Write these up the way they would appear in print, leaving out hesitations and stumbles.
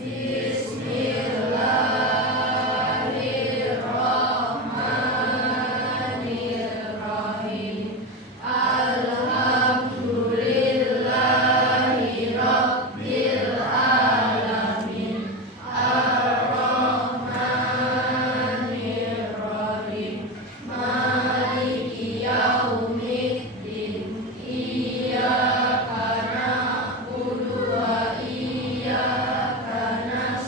Bismillahirrahmanirrahim. Alhamdulillahi Rabbil alamin. Ar-Rahmanirrahim. Maliki yaumiddin. Iyyaka na'budu wa iyyaka nasta'in.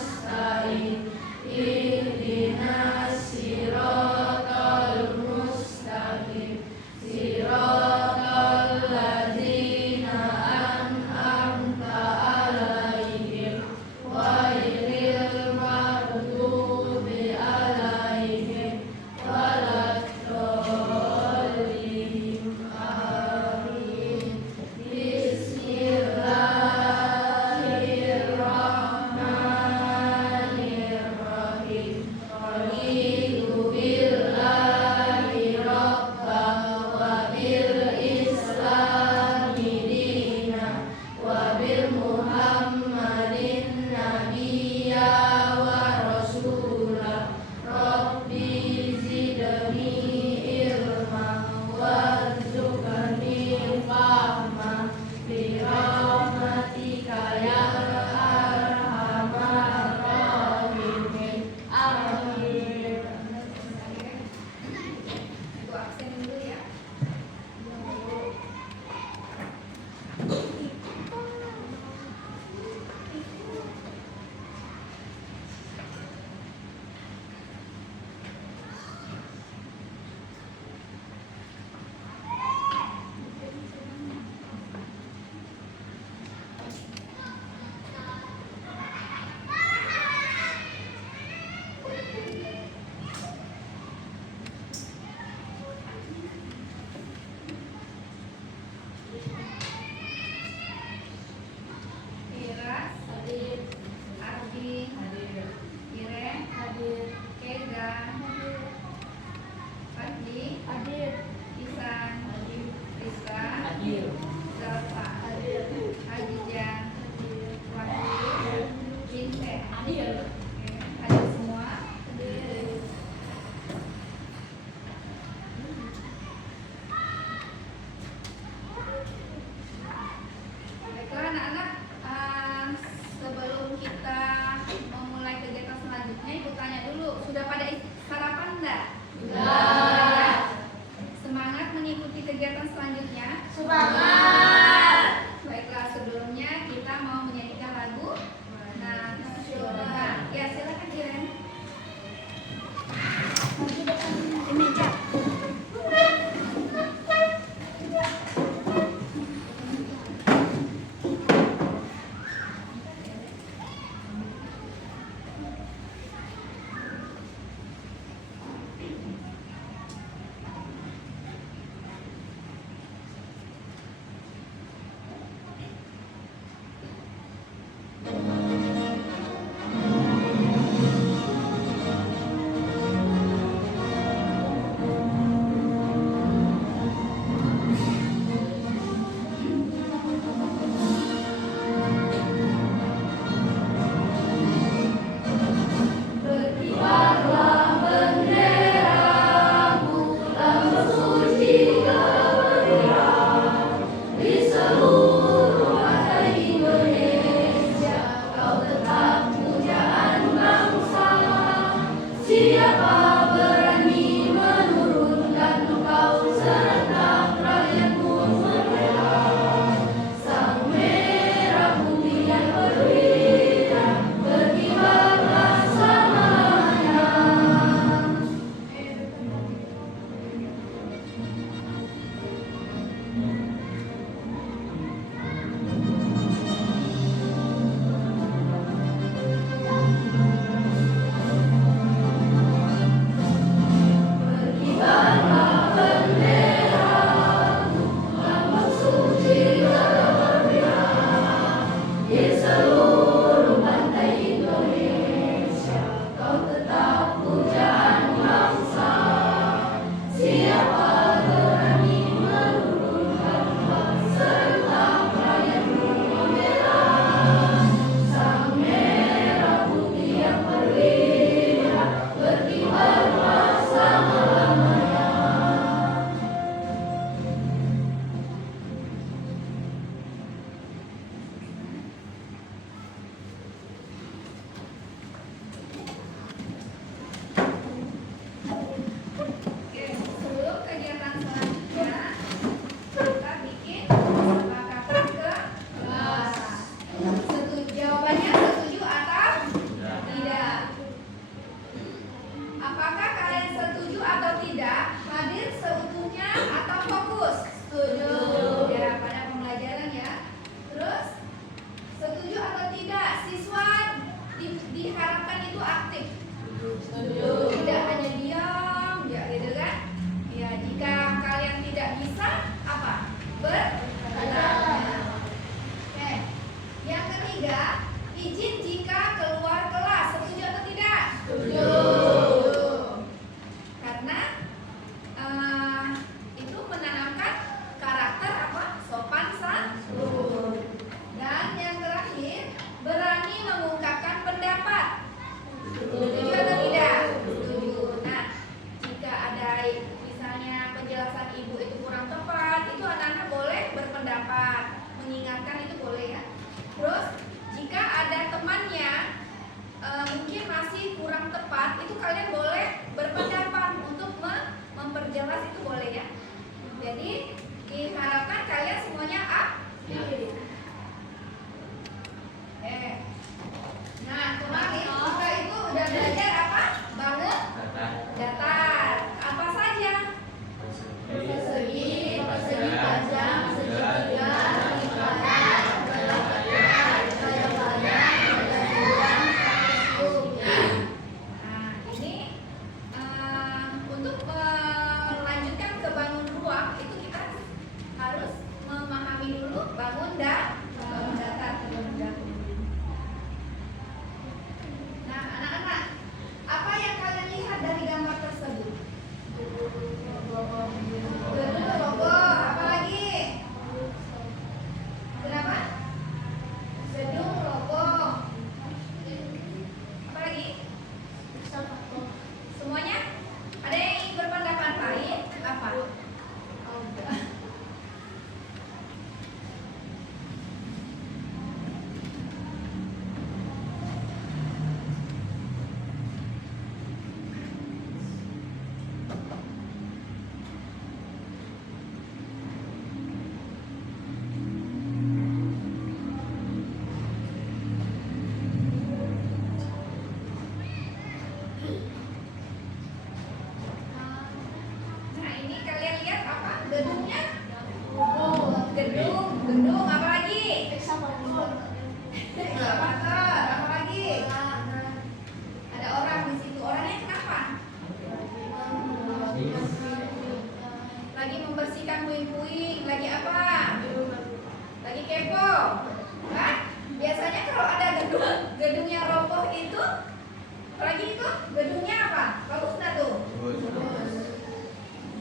lagi itu gedungnya apa? Bagus nggak tuh? Bagus.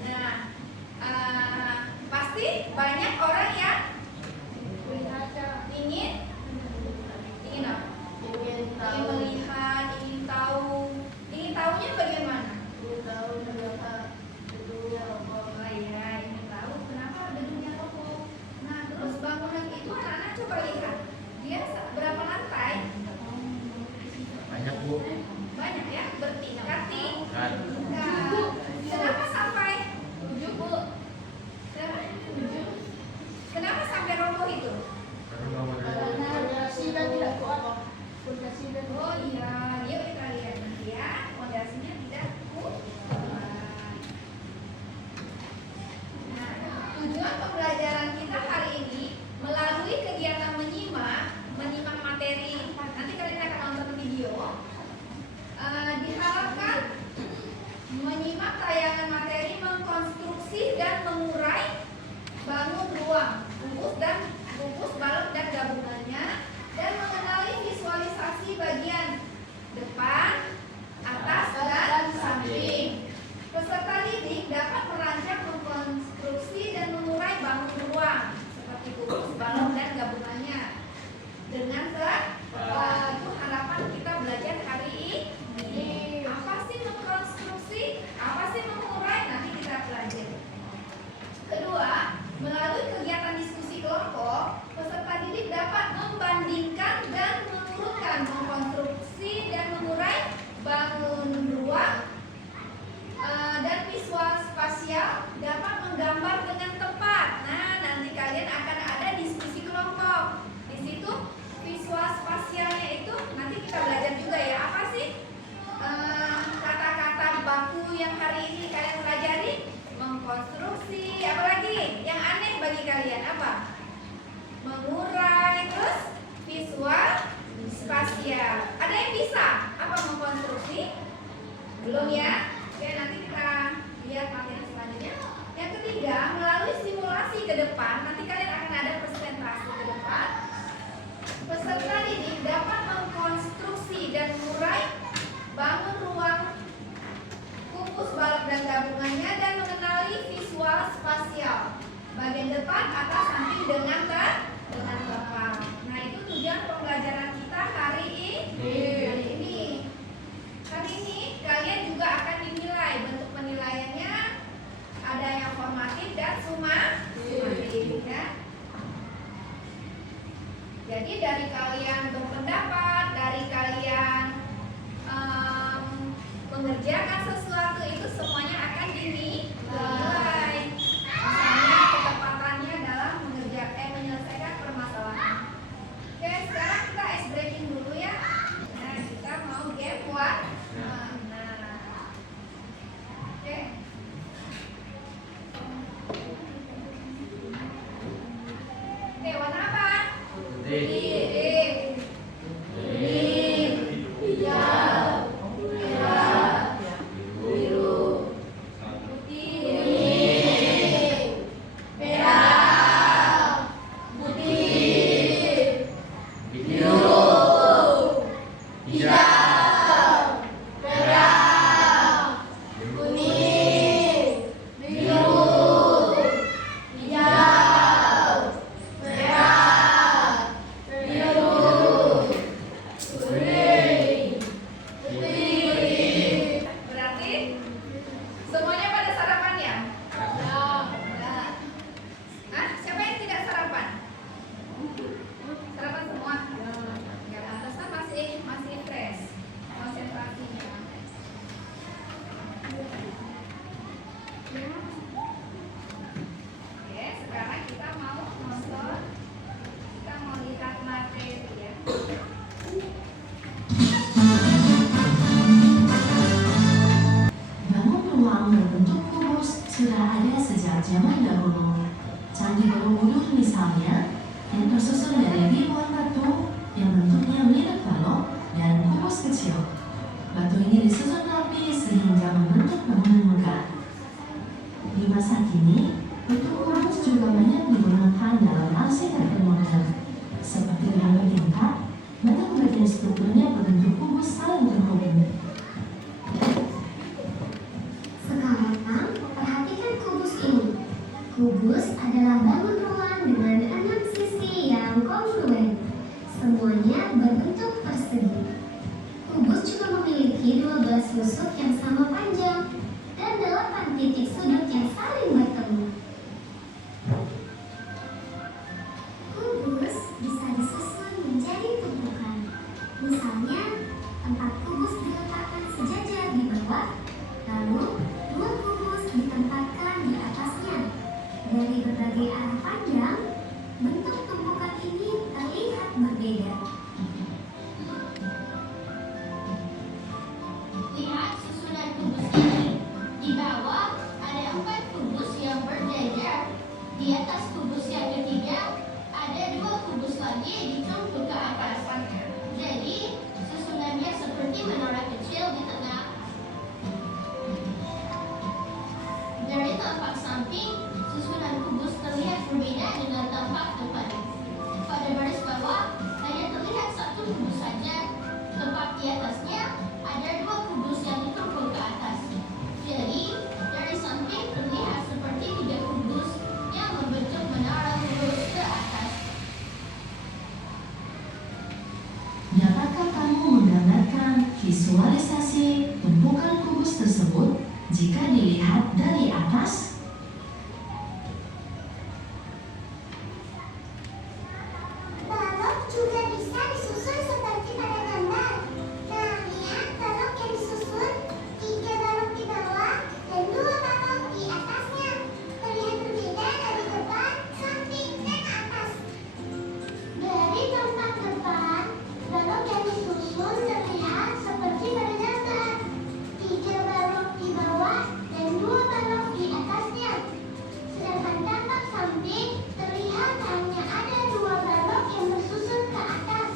Nah, pasti banyak orang yang ingin apa? Ingin melihat, ingin tahu. Ingin tahunya bagaimana? Oh iya, ingin tahu kenapa gedungnya roboh. Nah, terus bangunan itu anak-anak coba lihat. Dia berapa lantai? Banyak, Bu. Banyak ya, bertingkat-tingkat. Kan. Kenapa sampai 7, Bu? Kenapa sampai roboh itu? Oh iya, yuk kita lihat nanti ya. Fondasinya tidak kuat. Nah, tujuan pembelajaran kita hari ini melalui kegiatan menyimak materi. Nanti kalian akan nonton video. Diharapkan menyimak tayangan materi mengkonstruksi dan mengurai bangun ruang, bungkus balok dan gabungannya, dan mengenali visualisasi bagian depan, atas, dan samping. Peserta didik dapat merancang, mengkonstruksi dan mengurai bangun ruang seperti bungkus balok dan gabungannya. Dengan itu harapan kita belajar hari ini. Apa sih mengkonstruksi? Apa sih mengurai? Nanti kita pelajari. Kedua, melalui kegiatan diskusi kelompok, peserta didik dapat membandingkan dan mengurutkan, mengkonstruksi dan mengurai bangun ruang, dan visual spasial dapat menggambar dengan tepat. Nah, nanti kalian akan ada diskusi kelompok. Di situ visual spasialnya itu nanti kita belajar juga ya. Apa sih kata-kata baku yang hari ini kalian pelajari? Mengkonstruksi, apalagi yang aneh bagi kalian apa? Mengurai, terus visual spasial. Ada yang bisa apa mengkonstruksi? Belum ya? Oke, nanti kita lihat materi selanjutnya. Yang ketiga, melalui simulasi ke depan, nanti kalian akan ada presentasi ke depan. Peserta didik dapat mengkonstruksi dan mengurai bangun ruang, bungkus balok dan gabungannya, dan mengenali visual spasial bagian depan, atas, samping dengan tepat. Nah, itu tujuan pembelajaran kita hari ini. Hari ini kalian juga akan dinilai. Bentuk penilaiannya ada yang formatif dan sumatif ya. Jadi dari kalian berpendapat, dari kalian mengerjakan sesuatu, itu semuanya akan dinilai. Misalnya ketepatannya dalam menyelesaikan permasalahan. Oke, sekarang kita ice breaking dulu ya. Nah, kita mau game one. Oke. Oke, warna apa? Putih. Hijau. Merah. Biru. Putih. Merah. Putih. Biru. Hijau. Merah. Kuning. Biru. Hijau. Merah. Biru. Kuning. Putih. Berarti semuanya pada sarapan ya? Hah? Siapa yang tidak sarapan? Sarapan semua? Ya, pantesan masih fresh konsentrasinya. Oke, sekarang kita mau nonton. Kita mau lihat materi ya. Bangun ruang berbentuk kubus sudah ada sejak zaman dahulu. Candi Borobudur misalnya, yang tersusun dari ribuan batu yang bentuknya mirip balok dan kubus kecil. Batu ini disusun rapi sehingga membentuk bangunan megah. Di masa kini, bentuk kubus juga banyak digunakan dalam arsitektur modern, seperti dengan bertingkat, bagian strukturnya berbentuk kubus saling terhubung. susuk yang sama panjang dan 8 titik sudut yang saling bertemu. Kubus bisa disusun menjadi tumpukan. Misalnya, 4 kubus diletakkan sejajar di bawah, lalu 2 kubus ditempatkan di atasnya. Dari berbagai arah panjang, bentuk tumpukan ini terlihat berbeda. Lihat susunan kubus ini. Di bawah ada 4 kubus yang berjajar. Di atas kubus yang ketiga ada 2 kubus lagi ditumpuk ke atas. Jadi susunannya seperti menara kecil di tengah. Dari tampak samping, susunan kubus terlihat berbeda dengan tampak depan. Pada baris bawah hanya terlihat 1 kubus saja. Tepat di atasnya ada 2 kubus yang ditumpuk ke atas. Jadi dari samping terlihat seperti 3 kubus yang membentuk menara lurus ke atas. Dapatkah kamu menggambarkan visualisasi tumpukan kubus tersebut jika dilihat dari atas? Balok juga bisa disusun seperti pada gambar. Nah, lihat balok yang disusun, 3 balok di bawah dan 2 balok di atasnya. Terlihat berbeda dari depan, samping, dan atas. Dari tampak depan, balok yang disusun terlihat seperti pada gambar. 3 balok di bawah dan 2 balok di atasnya. Sedangkan tampak samping terlihat hanya ada 2 balok yang bersusun ke atas.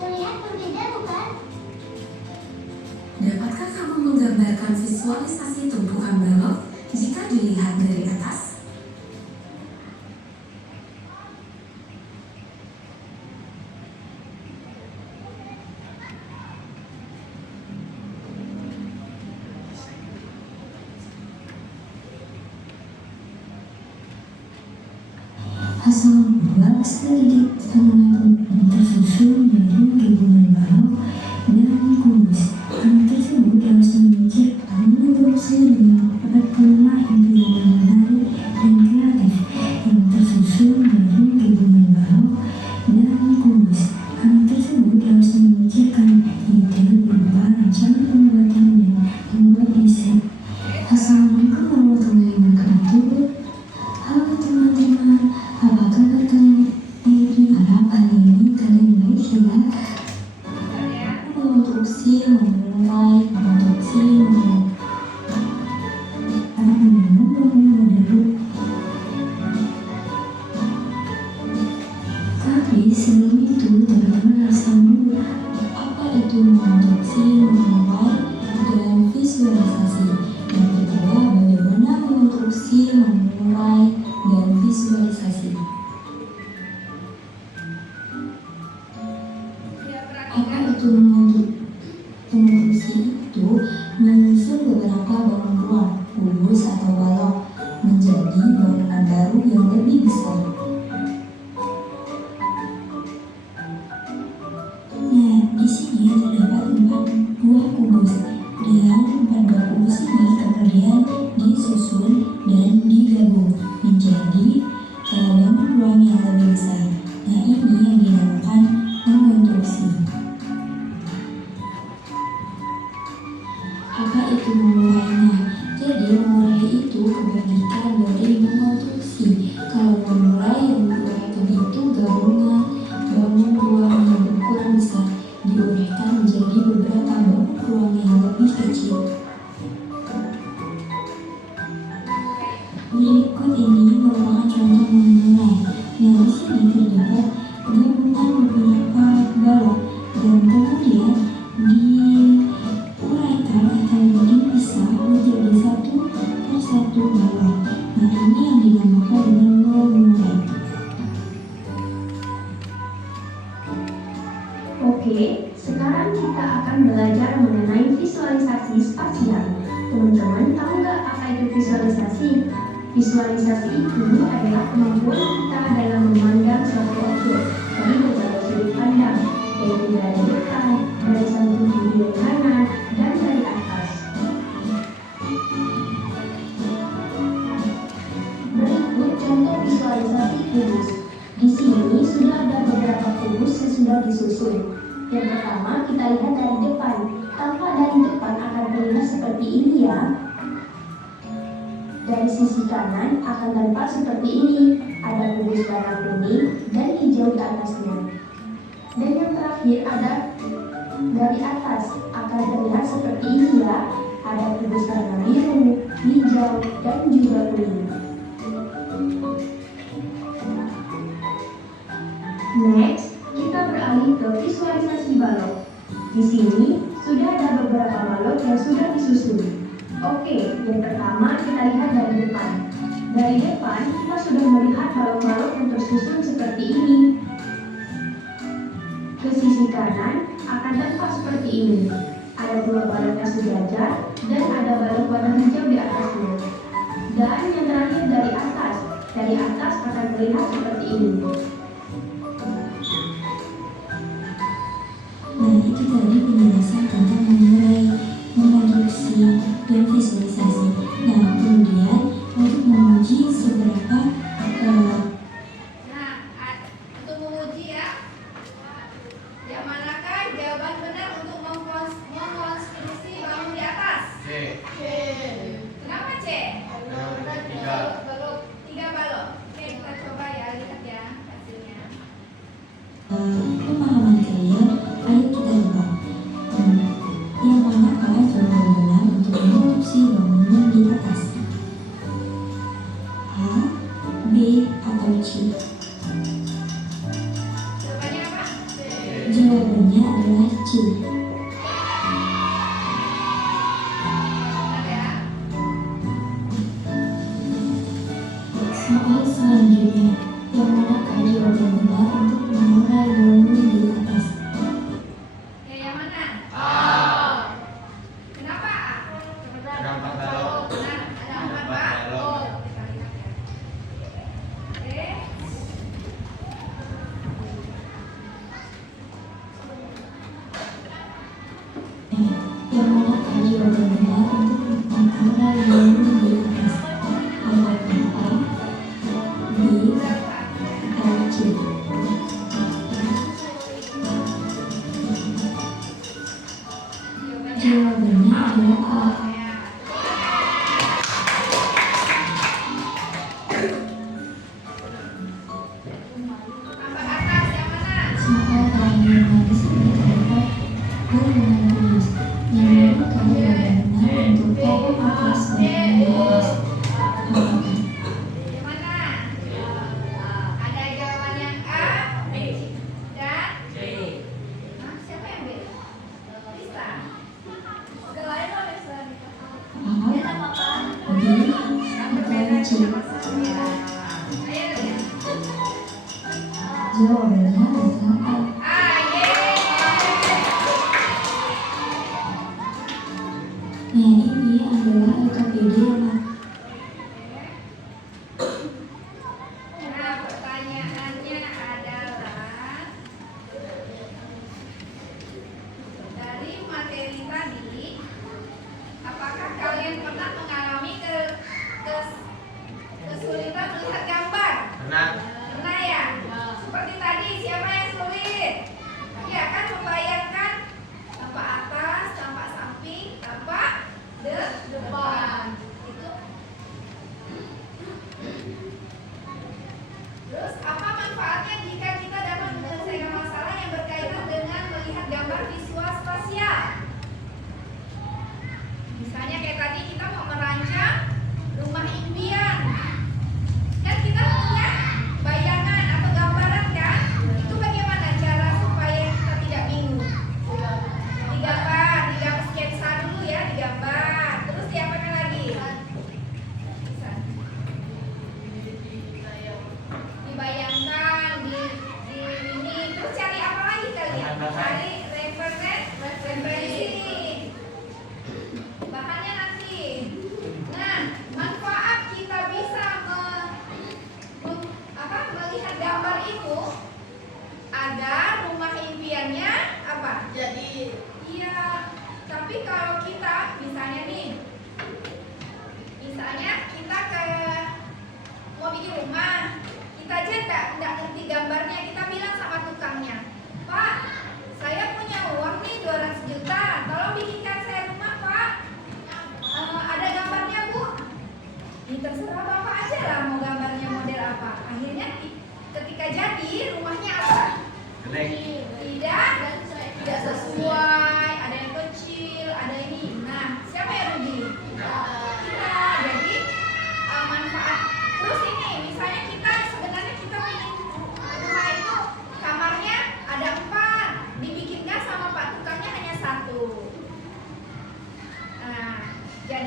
Terlihat berbeda, bukan? Dapatkah kamu menggambarkan visualisasi tumpukan balok jika dilihat dari atas? Pasangan buah sedikit sangat tersusun dari gabungan balok dan kubus. Hal tersebut harus menciptakan konstruksi dengan dapat kelemah yang tidak menarik dan kreatif yang tersusun dari gabungan balok dan kubus. Hal tersebut harus menciptakan ide berupa rancangan pembuatan yang membuat isi. Assalamualaikum warahmatullahi wabarakatuh. Halo teman-teman, apakah kalian harap hari ini kalian baik ya? Konstruksi memulai tapi sebelum itu teman-teman harus tahu dulu apa itu konstruksi memulai dan visualisasi. Yang kedua, bagaimana konstruksi memulai dan visualisasi. Ya, Apa perhatikan. itu konstruksi itu menyusun beberapa bangunan ruang, kubus atau balok menjadi bangunan baru yang lebih besar. Nah, di sini terdapat 4 buah kubus dan 4 buah kubus ini kemudian disusun dan digabung menjadi bangunan ruang yang lebih besar. Nah, ini yang dinamakan konstruksi. Apa itu memulainya? Jadi memulai itu kebalikan dari mengonstruksi. Kalau memulai yang diuraikan itu gabungan bangun ruang yang berukuran besar diuraikan menjadi beberapa bangun ruang yang lebih kecil. Berikut ini merupakan contoh memulai. Yang di sini terdapat gabungan beberapa balok dan kemudian diuraikan atau dipisah menjadi satu persatu balok. Nah, ini yang dinamakan dengan memulai. Oke, sekarang kita akan belajar mengenai visualisasi spasial. Teman-teman tahu nggak apa itu visualisasi? Visualisasi itu adalah kemampuan kita dalam memandang suatu objek dari berbagai sudut pandang, yaitu dari dekat, dari samping kiri dan kanan, dan ya. Dari sisi kanan akan tampak seperti ini. Ada kubus warna kuning dan hijau di atasnya. Dan yang terakhir ada dari atas akan terlihat seperti ini ya. Ada kubus warna biru, hijau, dan juga kuning. Next, kita beralih ke visualisasi balok. Di sini sudah ada beberapa balok yang sudah disusun. Oke, yang pertama kita lihat dari depan. Dari depan kita sudah melihat balok-balok yang tersusun seperti ini. Ke sisi kanan akan tampak seperti ini. Ada dua balok yang sejajar dan ada balok warna hijau di atasnya. Dan yang terakhir dari atas. Dari atas akan terlihat seperti ini. Nah, itu tadi penjelasan tentang mengurai, memproduksi, dan visualisasi. Nah, kemudian untuk menguji seberapa Untuk menguji ya, yang manakah jawaban benar untuk mengkonstruksi bangun di atas? Kenapa C? Tiga balok. Oke, kita coba ya, lihat ya hasilnya. pemahaman kalian. Ayo kita coba. Yang manakah jawaban benar untuk memproduksi bangunan di atas? A, B, atau C? Jawabannya apa? Jawabannya adalah C. Benar ya? Soal selanjutnya, yang manakah jawaban benar untuk mengurai bangunan di atas? Oke, yang mana? Kenapa? Ada 4 balok. Benar, ada 4 balok. Kita lihat ya. Oke. Yang manakah jawaban benar untuk mengurai bangunan di atas? Apakah A, B, atau C? Jawabannya adalah A. Tampak atas yang mana? Soal terakhir nanti sudah terdapat golongan kubus yang merupakan jawaban benar untuk tokoh atas dan di atas. Apakah Yang mana? Ada jawaban yang A, B, dan C. Hah, siapa yang B? Lisa. Selain oleh Lisa. A, B, atau C? Ayo lihat. Jawabannya adalah A. Nah, ini adalah LKPD yang Nah, pertanyaannya adalah dari materi tadi, apakah kalian pernah mengalami kesulitan melihat gambar? Benar. Pernah ya? Seperti tadi, siapa yang sulit? Ya kan, membayangkan tampak atas, tampak samping, tampak depan. Itu. Terus apa manfaatnya jika kita dapat menyelesaikan masalah yang berkaitan dengan melihat gambar visual spasial? Misalnya kayak tadi kita mau merancang rumah impian. Kan kita punya bayangan atau gambaran kan? Itu bagaimana cara supaya kita tidak bingung? Digambar sketsa dulu ya, digambar. Terus diapakan lagi? Bisa. Dibayangkan di ini. Terus cari apa lagi kalian? Cari referensi. Bahannya nanti. Nah, manfaat kita bisa melihat gambar itu agar rumah impiannya apa? Jadi. Iya. Tapi kalau kita misalnya kita mau bikin rumah, kita aja nggak ngerti gambarnya, kita bilang sama tukangnya, Pak, saya punya uang nih 200 juta, tolong bikinkan saya rumah Pak.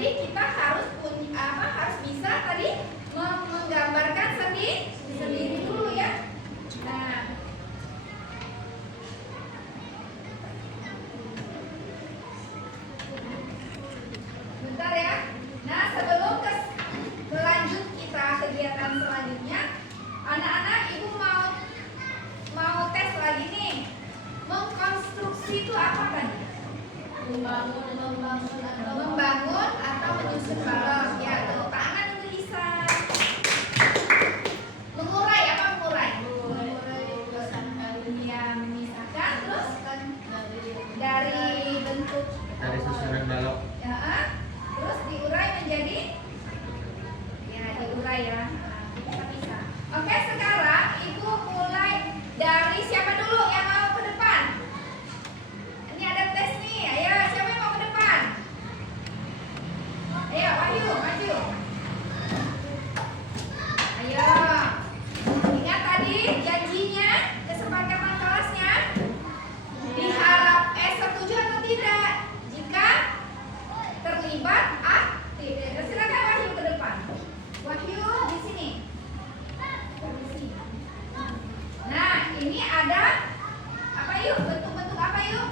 Jadi kita harus harus bisa tadi menggambarkan sendiri dulu ya. Nah, bentar ya. Nah, sebelum berlanjut kita kegiatan selanjutnya, anak-anak ibu mau tes lagi nih. Mengkonstruksi itu apa tadi? Membangun atau menyusun balok. Ya, tepuk tangan untuk Lisa. Mengurai apa mengurai? Ya, memisahkan terus dari bentuk Dari susunan balok. ya, terus diurai menjadi ya diurai ya. Nah, bisa. Oke, sekarang ibu mulai dari siapa dulu yang mau ke depan? Ini ada tes nih. Ayo, siapa yang mau ke depan? Ayo, Wahyu, maju. Ayo. Ingat tadi janjinya, kesepakatan kelasnya. Diharap setuju atau tidak? Jika terlibat aktif. Silakan Wahyu ke depan. Wahyu di sini. Nah, ini ada apa yuk? Bentuk-bentuk apa yuk?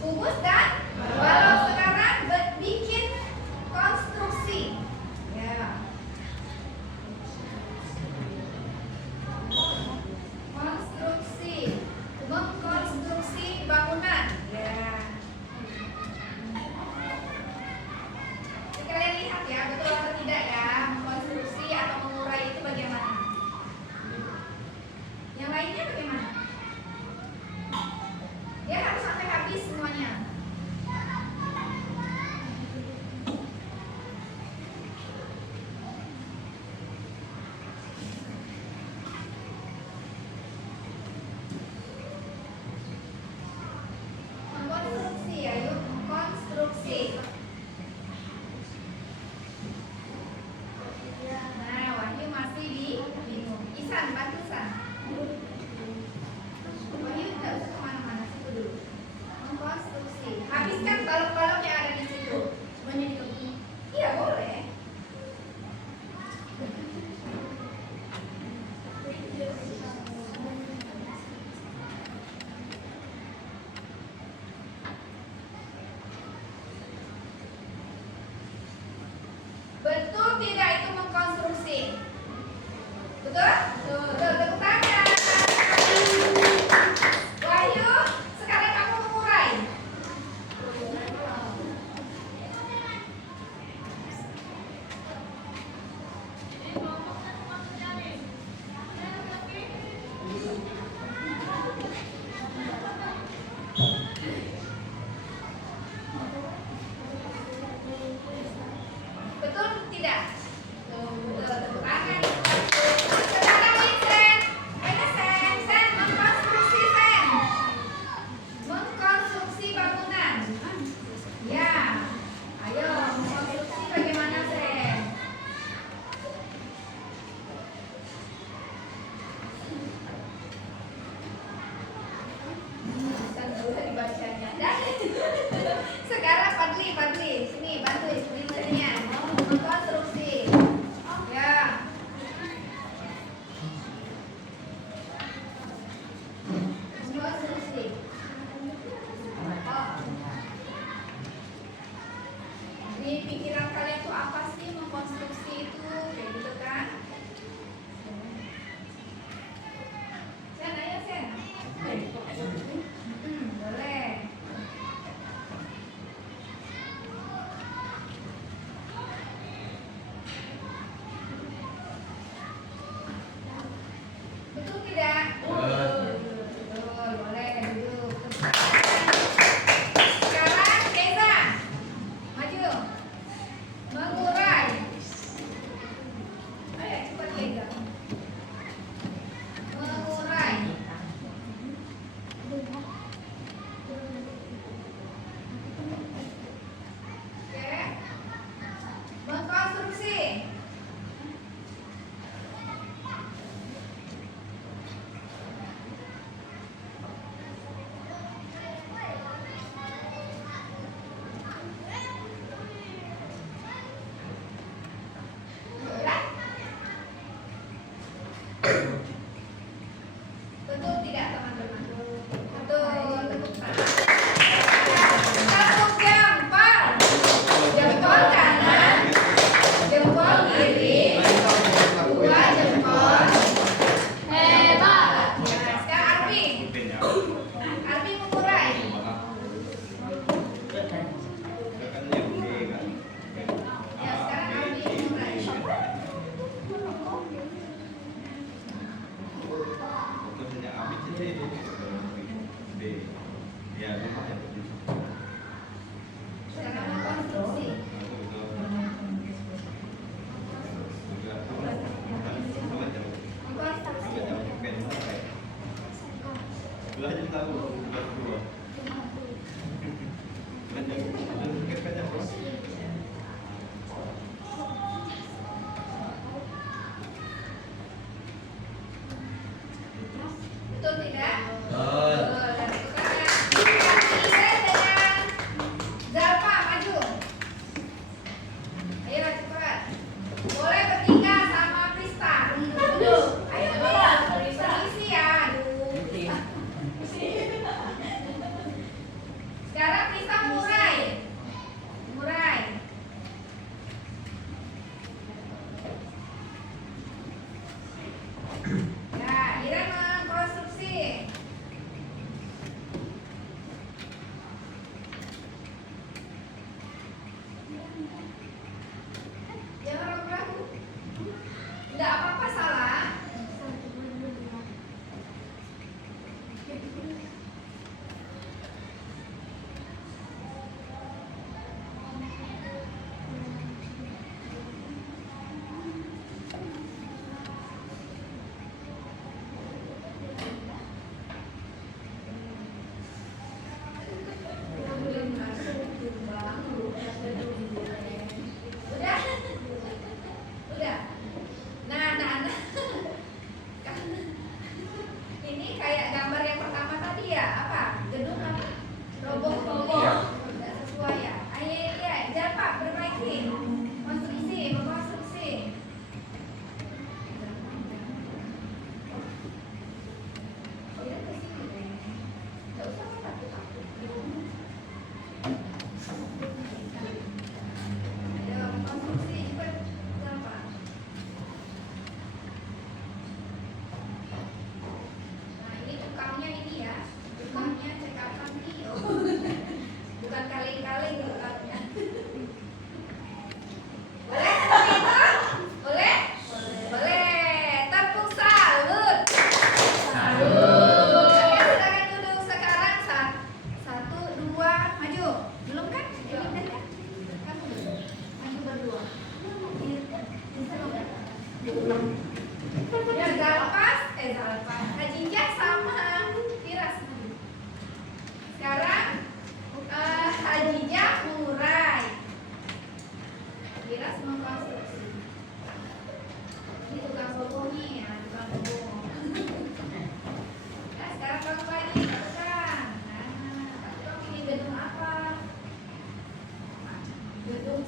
Kubus dan balok. Sekarang bikin konstruksi. Ya. Mengkonstruksi bangunan. Ya. Kalian lihat ya, betul atau tidak ya? Mengkonstruksi atau mengurai itu bagaimana? Yang lainnya bagaimana? Dia harus sampai habis semuanya. Mengkonstruksi ya, yuk mengkonstruksi. Nah, Wahyu masih bingung. Isan, bantu Isan. Wahyu nggak usah kemana-mana, situ dulu. Mengkonstruksi. Habiskan balok-balok yang ada di situ. Semuanya ditutup. Iya boleh. Betul tidak itu mengkonstruksi? Betul? Betul, tepuk tangan. Wahyu, sekarang kamu mengurai.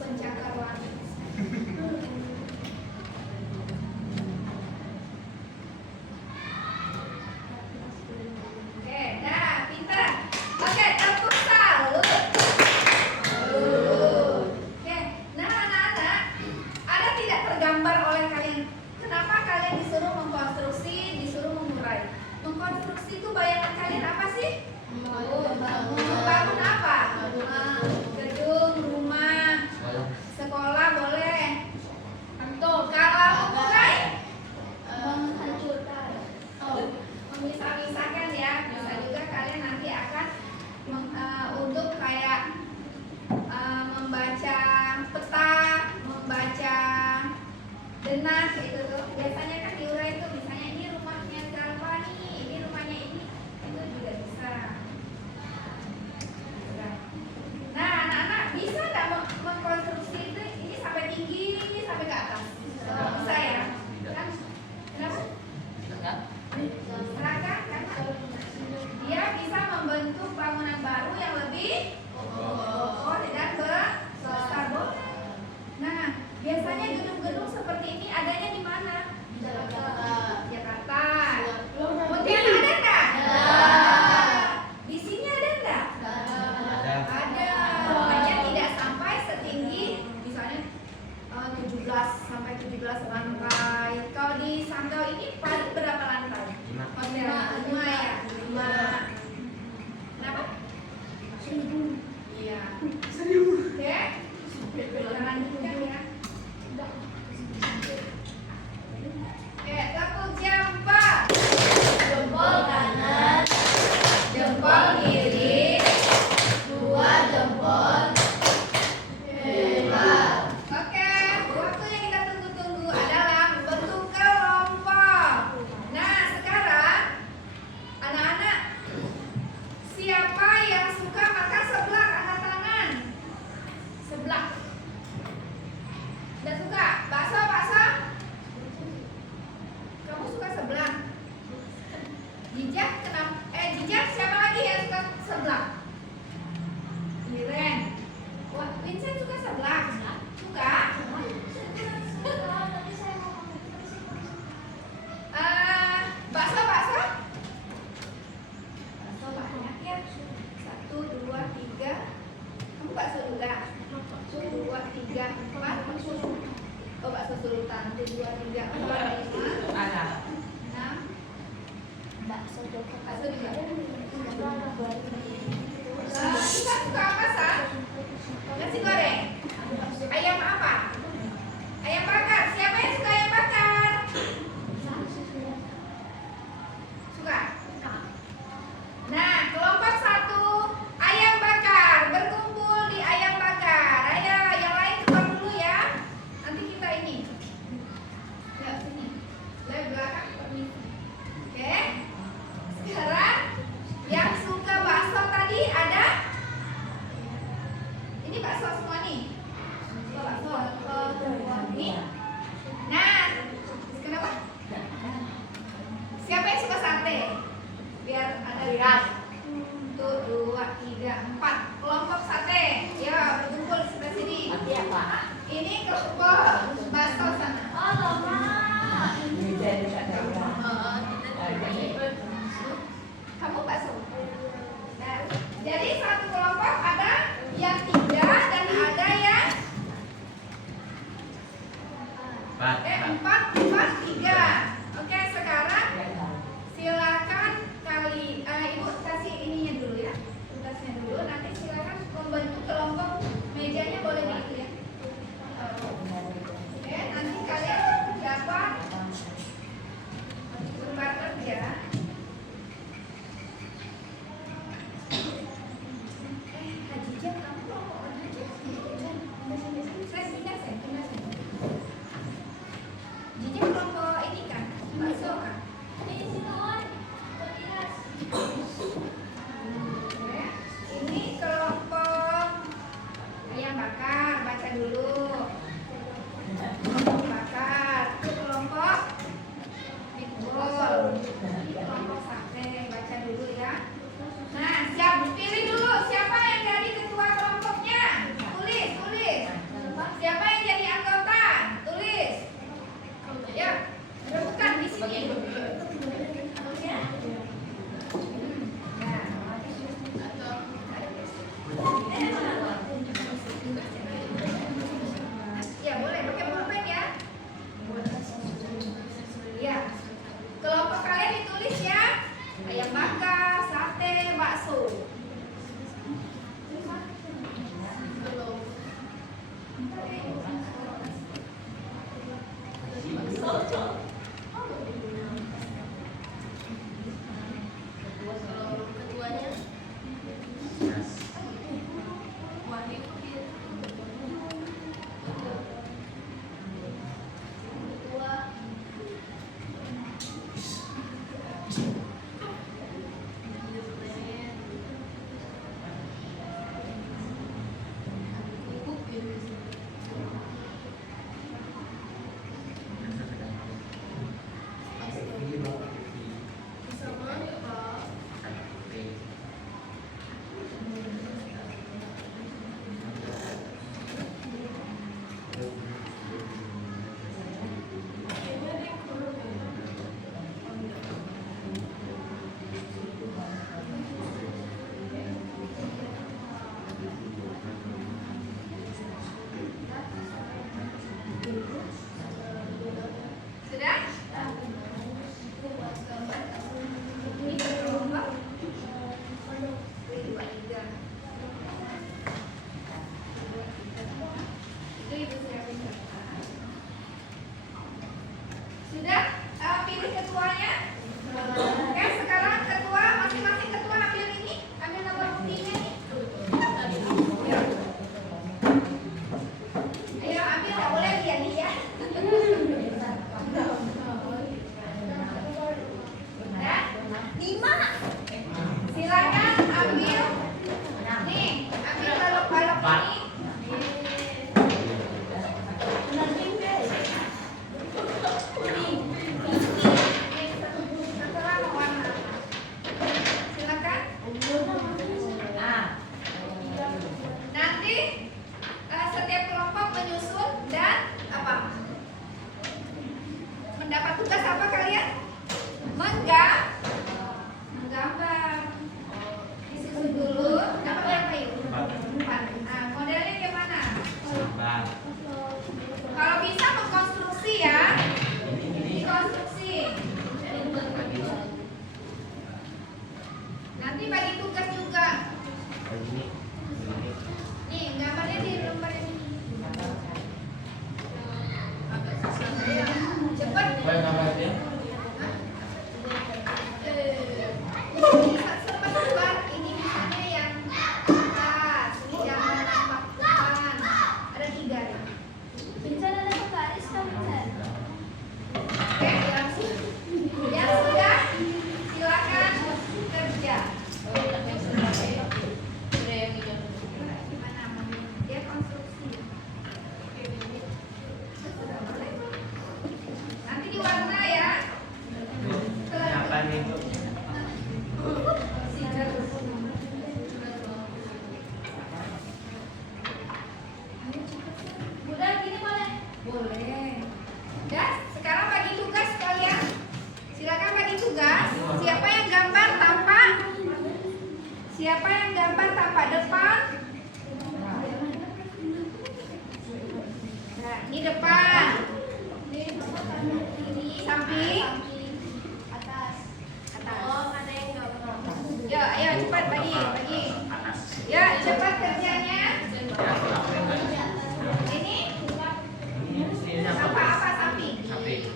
pencakar Oke, nah, pintar. Oke, tepuk salut. Oke, nah anak-anak, ada tidak tergambar oleh kalian? Kenapa kalian disuruh mengkonstruksi, disuruh mengurai? Mengkonstruksi itu bayangan kalian apa sih? Membangun apa? Gedung, rumah, sekolah boleh. Kalau mengurai, Menghancurkan. memisah-misahkan ya. Bisa juga kalian nanti akan untuk kayak membaca peta, membaca denah itu tuh. Biasanya kan diurai tuh, misalnya ini rumahnya siapa nih, ini rumahnya ini, itu juga bisa. Nah, anak-anak bisa nggak mengkonstruksi itu ini sampai tinggi, ini sampai ke atas? Bisa ya? Kan? Kenapa? Seragam kan? Dia bisa membentuk bangunan baru yang lebih kokoh dan besar boleh. Nah, biasanya gedung-gedung seperti ini adanya di mana? Jakarta. Pontianak ada nggak? Di sini ada nggak? Ada. Hanya tidak sampai setinggi misalnya 17 lantai. Kalau di Sanggau ini paling berapa lantai? Hotel 5 ya? 5. Kenapa? 1.000. Iya. 1.000. Oke. Jangan diundang ya. Oke, tepuk jempol. Jempol kanan, jempol kiri, 2 jempol. Hebat. Oke, waktu yang kita tunggu-tunggu adalah membentuk kelompok. Nah, sekarang anak-anak, siapa yang suka makan seblak? Angkat tangan. Seblak. Tidak suka? Bakso? Kamu suka seblak? Jijak? Kenapa? Jijak, siapa lagi yang suka seblak? Iren. Wah, Vincent suka seblak? Suka? Bakso? Bakso banyak ya. 1, 2, 3. Kamu bakso juga? 1, 2, 3, 4. Oh, bakso sultan. 1, 2, 3, 4, 5, 6. Bakso juga. Kita suka apa, Sa? Nasi goreng? Ayam apa? Ayam bakar. Siapa yang suka ayam bakar? Suka? Nah, kelompok 1 ayam bakar. Berkumpul di ayam bakar. Ayo, yang lain keluar dulu ya. Nanti kita ini. Ya, sini. Dari belakang permisi. Oke. Sekarang yang suka bakso tadi ada? Ini bakso semua nih. Suka bakso. Nih. Nah, kenapa? Siapa yang suka sate? Biar ada ras. 1, 2, 3, 4. Kelompok sate. Ya, berkumpul sebelah sini. Ini kelompok bakso sana. Kamu bakso. Nah, jadi satu kelompok ada yang 3 dan ada yang 4, 3. Oke, sekarang silakan Ibu kasih ininya dulu ya, tugasnya dulu. Nanti silakan membentuk kelompok, mejanya boleh gitu ya. Oke, nanti kalian dapat lembar kerja. Hajijah, kamu kelompok mana aja? Saya pindah. Jijah kelompok ini Ini depan. Samping. Atas. Atas. Oh, ada yang nggak benar. Ya, ayo cepat bagi. Ya, cepat kerjanya. Ini sampah apa samping? Samping.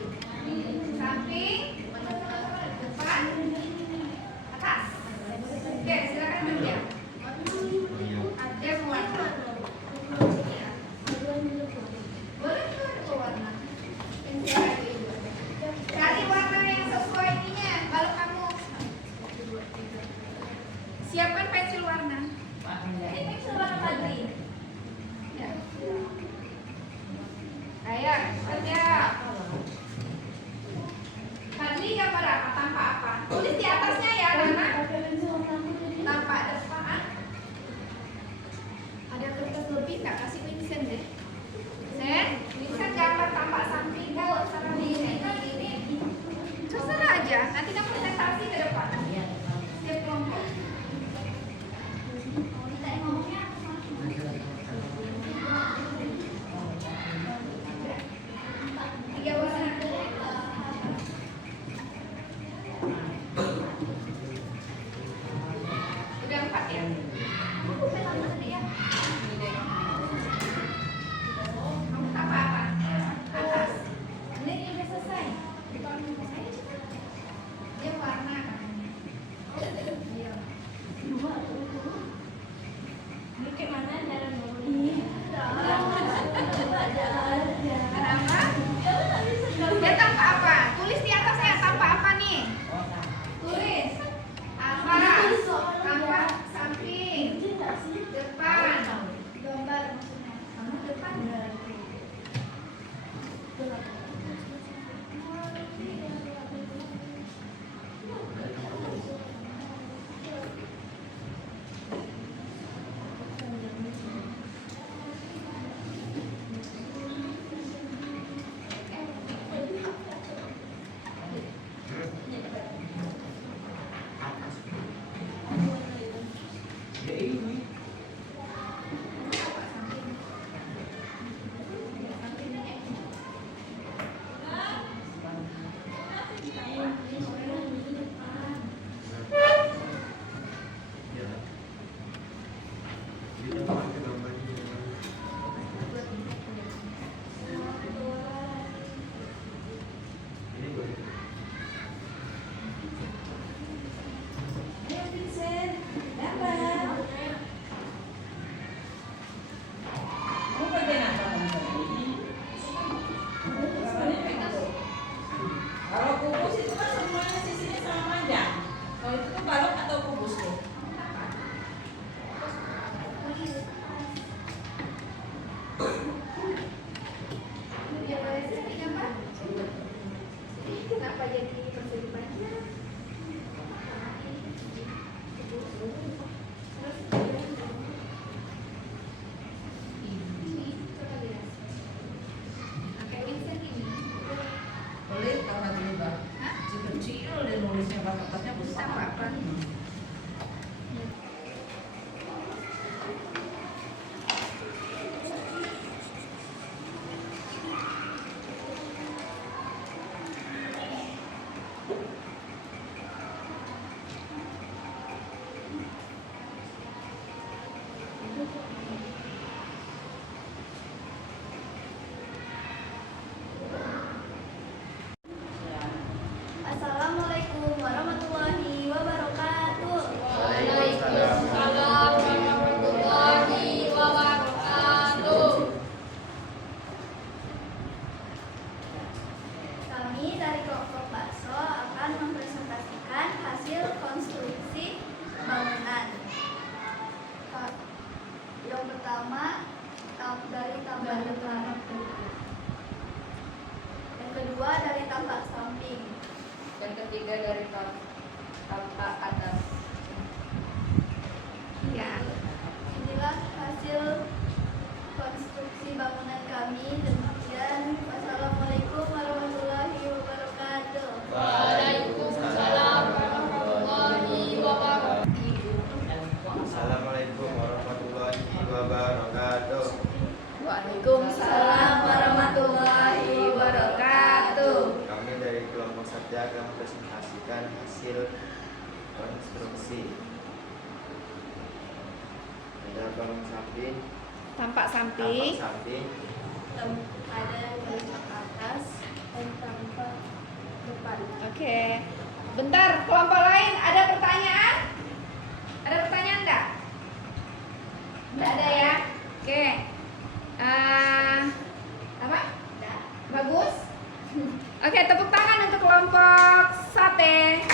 Depan. Atas. Oke, silakan kerja. Ada warna. Boleh warna. Cari warna yang sesuai ininya. Kalau kamu siapkan pensil warna. Ini pensil warna Fadli. Ya. Ayo, kerja. Fadli gambar apa? Tanpa apa? Tulis di atasnya ya, anak. Tanpa depan. Ada kertas lebih nggak? Kasih Vincent deh. Vincent gambar tampak samping kau sama diri. Terserah aja. Nanti kamu presentasi ke depan. Setiap kelompok. Tiga warna. Udah 4 ya? Aku pelan tadi ya. Kamu apa? Atas. Ini udah selesai. Dia warna. Iya. Ini gimana cara nulis? Kenapa? Dia tanpa apa? Tulis di atasnya tanpa apa nih? Tulis. Atas. Tanpa samping. Depan. Gambar maksudnya. Kamu depan. Kenapa jadi persediaan? Boleh kalau dulu Mbak. Kecil dia nulisnya kertasnya besar. Apa? Assalamualaikum warahmatullahi wabarakatuh. Waalaikumsalam warahmatullahi wabarakatuh. Kami dari kelompok bakso akan mempresentasikan hasil konstruksi bangunan. Yang pertama dari tambak depan. Yang kedua dari tambak samping. Yang ketiga dari tampak atas. Ya. Inilah hasil konstruksi bangunan kami. Demikian. Wassalamualaikum warahmatullahi wabarakatuh. Waalaikumsalam warahmatullahi wabarakatuh. Assalamualaikum warahmatullahi wabarakatuh. Waalaikumsalam warahmatullahi hasil konstruksi. Ada bangun samping, Tampak tampak samping. samping, Ada yang tampak atas dan tampak depan. Oke. Bentar, kelompok lain ada pertanyaan? Ada pertanyaan enggak? Enggak ada ya? Oke. Apa? Bagus? Oke, tepuk tangan untuk kelompok sate.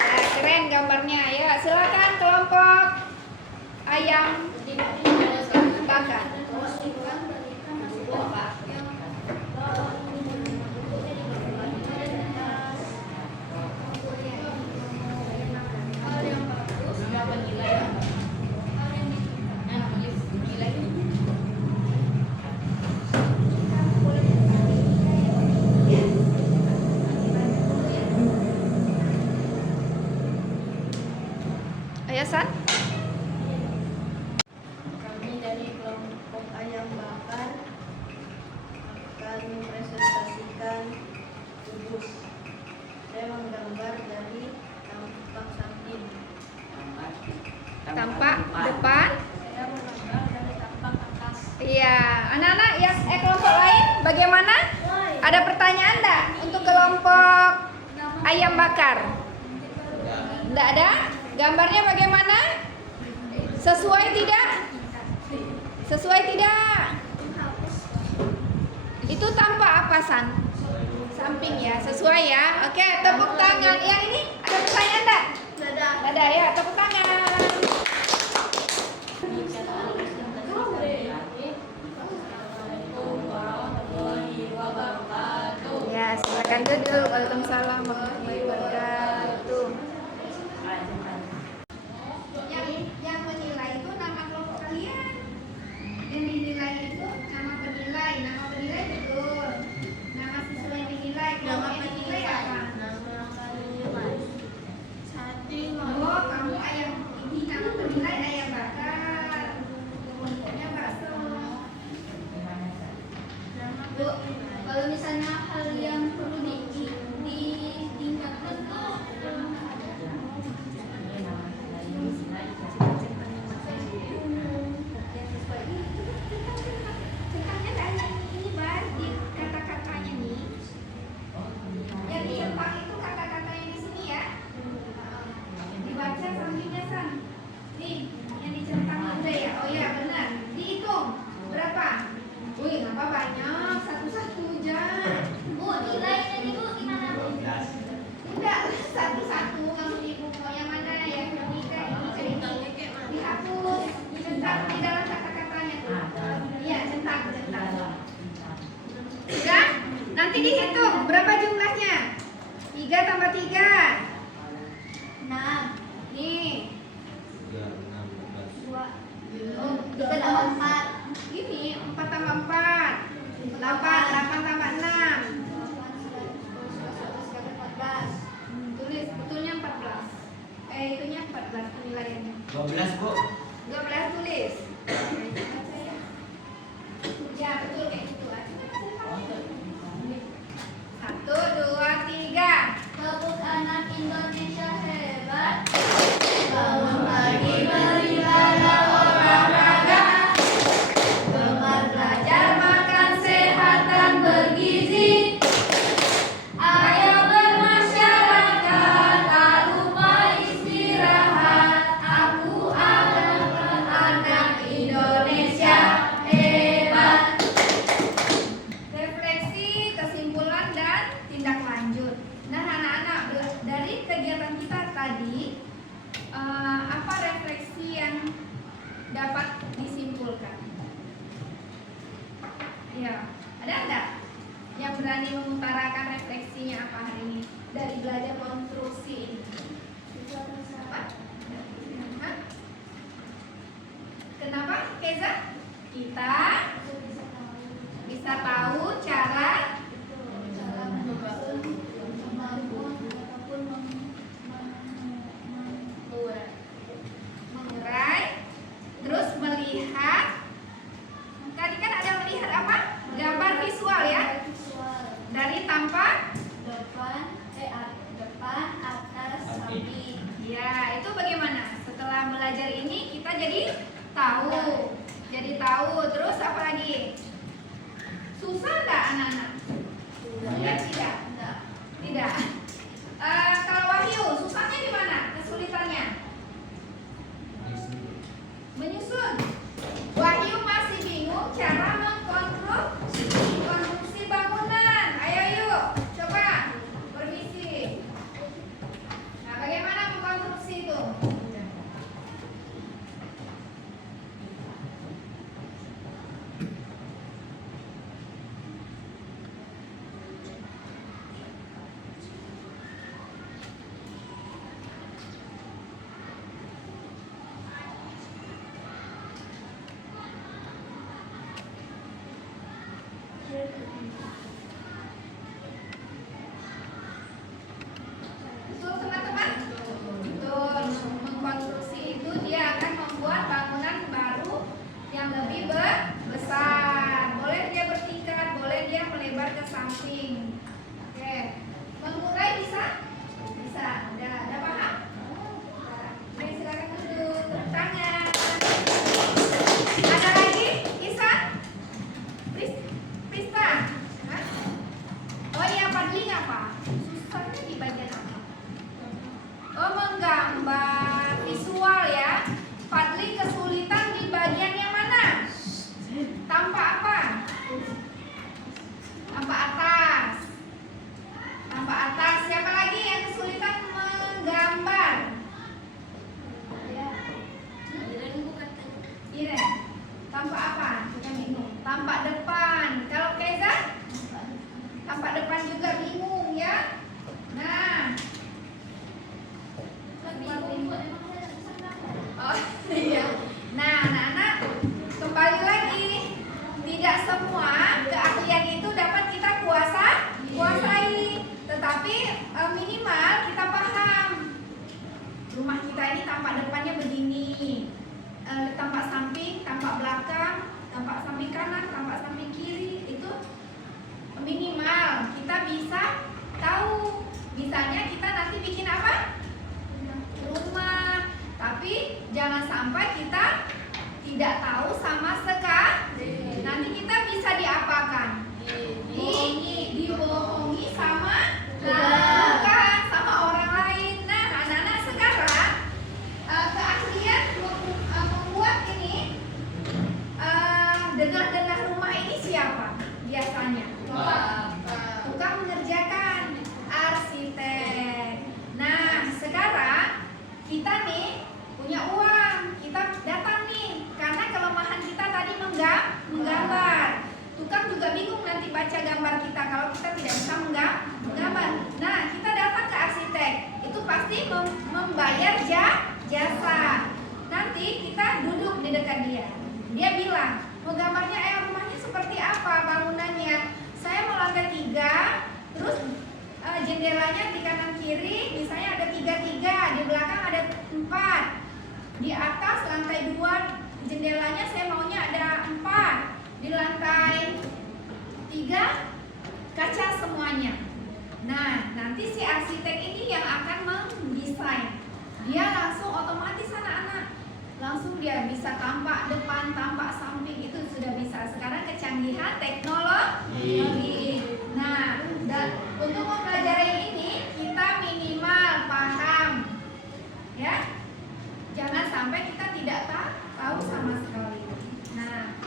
Ya, keren gambarnya. Ya, silakan kelompok ayam bakar. Ayo, San. Kami dari kelompok ayam bakar akan mempresentasikan kubus. Saya menggambar dari tampak samping. Tampak depan. Saya menggambar dari tampak atas. Iya, anak-anak yang kelompok lain bagaimana? Ada pertanyaan enggak untuk kelompok ayam bakar? Enggak ada? Gambarnya bagaimana? Sesuai tidak? Sesuai tidak? Itu tampak apa, San? Samping ya, sesuai ya. Oke, tepuk tangan. Yang ini ada pertanyaan enggak? Enggak ada ya, tepuk tangan. Ya, silakan duduk. Waalaikumsalam warahmatullahi wabarakatuh. Yang menilai itu nama kelompok kalian. Yang dinilai itu nama penilai. Nama penilai betul. Nama siswa yang dinilai. Kelompok yang dinilai apa? Oh, kamu ayam. Ini nama penilai ayam bakar. Kelompoknya bakso. Bu, kalau misalnya hal yang perlu ditingkatkan tuh Centangnya dari ini Bar, di kata-katanya nih. Yang dicentang itu kata-katanya di sini ya. Dibaca sampingnya San. Nih, yang dicentang udah ya. Oh ya benar. Dihitung berapa? Wih, ngapa banyak? Satu-satu aja. Bu, nilai tadi Bu gimana Bu? 12. Enggak, satu-satu kalau ibu mau yang mana yang ketiga ini ke ini dihapus, centang di dalam kata-katanya tuh. Iya, centang. Sudah? Nanti dihitung berapa jumlahnya? 3 tambah 3. 6, Nih. 2, Oh, 3 tambah 4. Ini 4 tambah 4. 8 tambah 6. Tulis betulnya 14. Itunya 14 penilaiannya. 12 Bu. 12 tulis. Ya betul kayak gitu. 1, 2, 3. Tepuk anak Indonesia hebat. Bangun pagi beribadah olahraga. Gemar belajar makan sehat dan bergizi. Ayo bermasyarakat, tak lupa istirahat. Aku anak Indonesia hebat. Refleksi, kesimpulan dan tindak lanjut. Nah anak-anak, dari kegiatan kita tadi, apa refleksi yang dapat disimpulkan? Ya, ada enggak yang berani mengutarakan refleksinya apa hari ini dari belajar konstruksi ini? Apa? Hah? Kenapa, Keza? Kita bisa tahu cara mengurai, terus melihat. Tadi kan ada melihat apa? Gambar visual ya. Dari tampak Depan, Tahu. Jadi tahu. Terus apa lagi? Susah enggak anak-anak? Ya, tidak. Tidak. Kalau Wahyu, susahnya di mana? Kesulitannya? Menyusun. Wahyu masih bingung cara mengkonstruksi bangunan. Ayo yuk, coba. Permisi. Nah, bagaimana mengkonstruksi itu? Betul teman-teman? Betul. Mengkonstruksi itu dia akan membuat bangunan baru yang lebih besar. Boleh dia bertingkat, boleh dia melebar ke samping. Oke. Mengurai bisa? Bisa. Udah paham? Oke, silakan duduk. Tepuk tangan. Ada lagi? Isan? Prista? Hah? Oh iya, paddling apa? Susahnya di bagian apa? Oh, menggambar visual ya. Paddling kesulitan di bagian yang mana? Tampak apa? Tampak atas. Tampak atas. Siapa lagi yang kesulitan menggambar? Iren. Tampak apa? Kita bingung. Tampak depan. Kalau Keza? Tampak depan juga bingung ya. Nah. Oh iya. Nah, anak-anak, kembali lagi. Tidak semua keahlian itu dapat kita kuasai. Tetapi minimal kita paham. Rumah kita ini tampak depannya begini. Tampak samping, tampak belakang, tampak samping kanan, tampak samping kiri. Itu minimal kita bisa tahu. Misalnya kita nanti bikin apa? Rumah. Tapi jangan sampai kita tidak tahu sama sekali. Nanti kita bisa diapakan? Dibohongi sama bukan sama orang lain. Nah, anak-anak sekarang keahlian membuat ini denah-denah rumah ini siapa biasanya? Tukang mengerjakan, arsitek. Nah, sekarang kita nih punya uang, kita datang nih karena kelemahan kita tadi menggambar. Tukang juga bingung nanti baca gambar kita kalau kita tidak bisa menggambar. Nah, kita datang ke arsitek, itu pasti membayar jasa. Nanti kita duduk di dekat dia. Dia bilang, mau gambarnya rumahnya seperti apa, bangunannya? Saya mau lantai 3, terus jendelanya di kanan kiri, misalnya ada 3, di belakang ada 4, di atas lantai 2 jendelanya saya maunya ada 4, di lantai 3 kaca semuanya. Nah, nanti si arsitek ini yang akan mendesain. Dia langsung otomatis anak-anak, langsung dia bisa tampak depan, tampak samping, itu sudah bisa. Sekarang kecanggihan teknologi. Nah, untuk mempelajari ini kita minimal paham, ya. Jangan sampai kita tidak tahu sama sekali. Nah,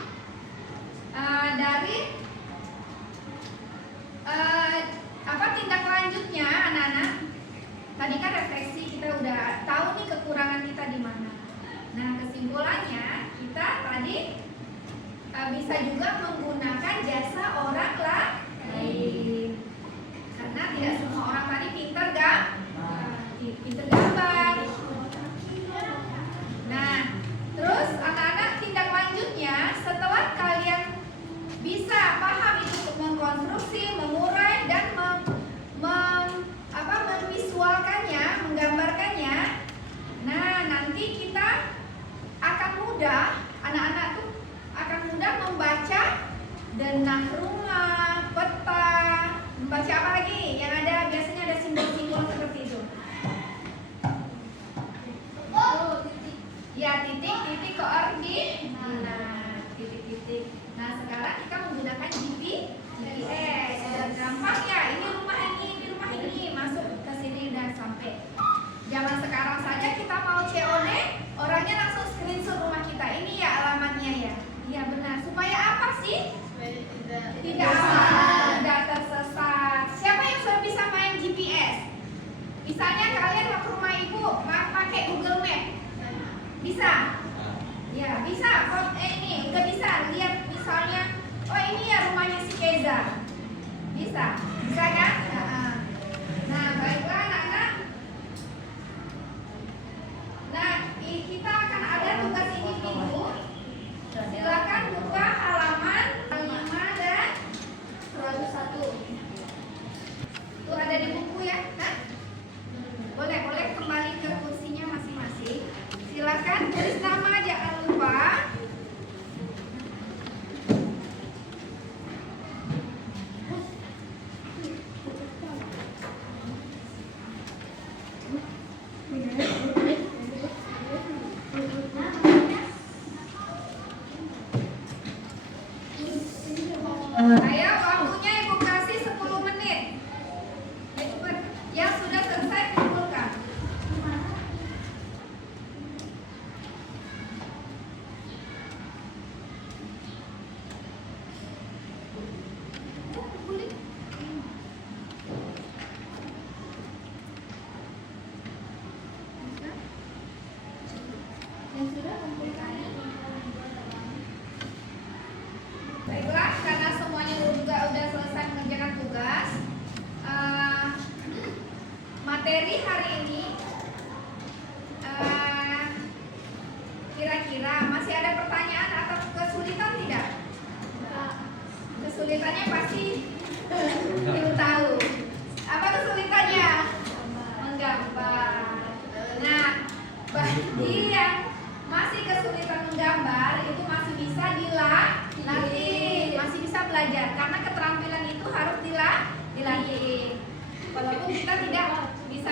dari tindak lanjutnya anak-anak. Tadi kan refleksi kita udah tahu nih kekurangan kita di mana. Nah, kesimpulannya kita tadi bisa juga menggunakan jasa orang lain. Karena tidak semua orang tadi pintar gambar. Nah, terus anak-anak tindak lanjutnya setelah kalian bisa paham itu mengkonstruksi, mengurai dan memvisualkannya, menggambarkannya. Nah, nanti kita akan mudah, anak-anak tuh akan mudah membaca denah rumah, peta, membaca apa lagi? Yang ada biasanya ada simbol-simbol seperti itu. Ya, titik-titik koordinat. Ini udah bisa lihat misalnya, oh ini ya rumahnya si Keza. Bisa kan? Nah, baiklah anak-anak. Nah, kita akan ada tugas individu. Silakan buka halaman 5 dan 101. Itu ada di buku ya, kan? Boleh kembali ke kursinya masing-masing. Silakan tulis nama, jangan lupa. Ayo, waktunya Ibu kasih 10 menit. Yang sudah selesai kumpulkan. Yang sudah kumpulkan. Baiklah, karena semuanya juga udah selesai mengerjakan tugas, materi hari ini kira-kira masih ada pertanyaan atau kesulitan tidak? Kesulitannya pasti Ibu tahu. Apa kesulitannya? Menggambar. Nah, bagi yang masih kesulitan menggambar itu masih bisa nanti masih bisa belajar karena keterampilan itu harus dilatih. Walaupun kita tidak bisa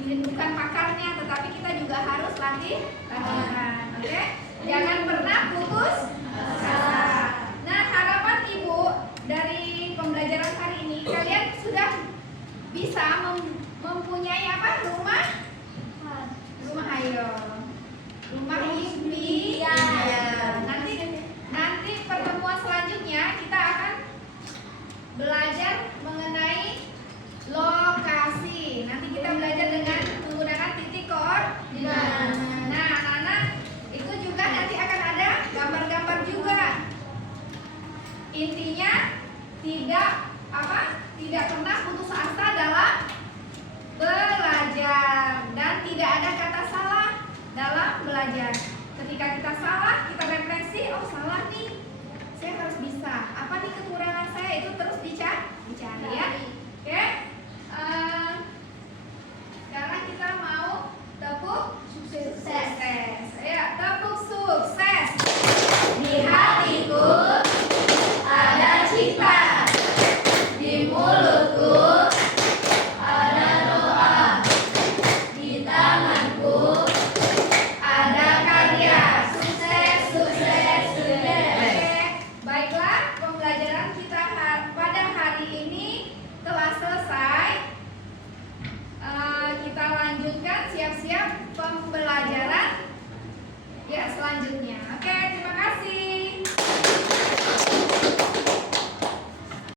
bukan pakarnya, tetapi kita juga harus latihan. Oke? Jangan pernah putus asa. Nah, harapan Ibu dari pembelajaran hari ini kalian sudah bisa mempunyai apa? Rumah rumah impian. Nanti pertemuan selanjutnya kita akan belajar mengenai lokasi. Nanti kita belajar dengan menggunakan titik koordinat. Nah, anak-anak, itu juga nanti akan ada gambar-gambar juga. Intinya tidak pernah putus asa dalam belajar dan tidak ada kata salah dalam belajar. Ketika kita salah, kita refleksi, oh salah nih, saya harus bisa. Apa nih kekurangan saya, itu terus dicari ya. Oke? Sekarang kita mau tepuk sukses. Ya, tepuk sukses. Di hatiku ada cita, di mulutku ada doa, di tanganku ada karya. Sukses. Baiklah, pembelajaran kita pada hari ini telah selesai. Kita lanjutkan siap-siap pembelajaran ya selanjutnya.